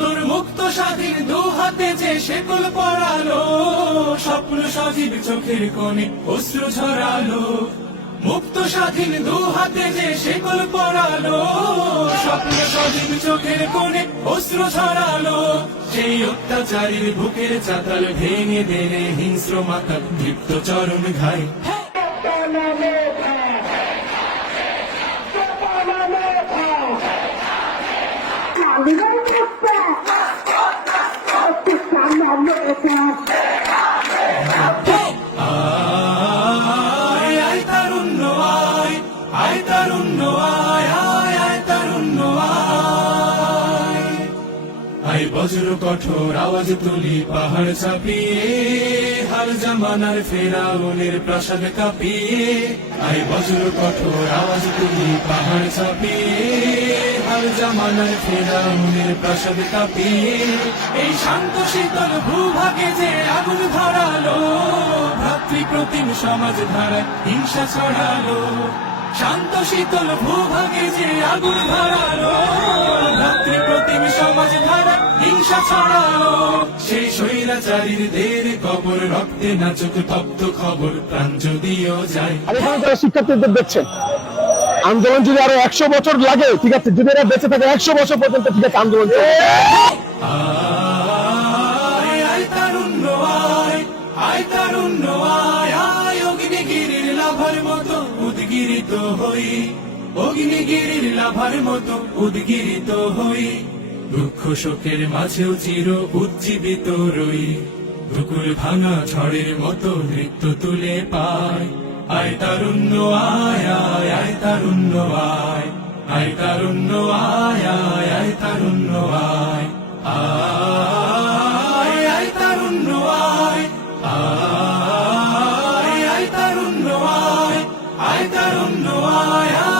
তোর মুক্ত স্বাধীন দু হাতে যে শেকল পড়ালো স্বপ্ন সজীব চোখের কোণে অশ্রু ঝরালো। মুক্ত স্বাধীন দু হাতে যে শেকল পড়ালো স্বপ্ন সজীব চোখের কোণে অশ্রু ঝরালো। সেই অত্যাচারীর বুকের চাতাল ভেঙে দেনে হিংস্র মাতা দীপ্ত চরণ ঘাই আয় আয় তারুণ্য আয় আয় তারুণ্য আয় আয় আয় তারুণ্য আয় আয় বজ্র কঠোর আওয়াজ তুলি পাহাড় চাপিয়ে, হার জামানার ফেরাউনের প্রাসাদ কাঁপিয়ে আয় বজ্র কঠোর আওয়াজ তুলি পাহাড় চাপিয়ে হার জামানার ফেরাউনের এই শান্ত শীতল ভূভাগে যে আগুন ধরালো সমাজ ধারায় হিংসা ছড়ালো। শান্ত শীতল ভূভাগে যে আগুন ধরালো সমাজ ধারা হিংসা ছড়ালো। সেই কবর, রক্তে নাচক তপ্ত খবর প্রাণ যদিও যায়। যারা শিক্ষার্থীদের দেখছেন আন্দোলন যদি আরও একশো বছর লাগে, ঠিক আছে, যদি এরা বেঁচে থাকে, একশো বছর পর্যন্ত ঠিক আছে, আন্দোলন উদ্গিরিত উদ্গিরিত দুঃখ চির উজ্জীবিত রই দুকুল ভাঙা ঝড়ের মতো নৃত্য তুলে পায়। আয় তারুণ্য, আয় আয় আয় তারুণ্য, আয়। আয় তারুণ্য, আয় আয় আয় তারুণ্য, আয়। আয় আয় তারুণ্য, আয়। আয় আয় তারুণ্য, আয়। আয় তারুণ্য আয়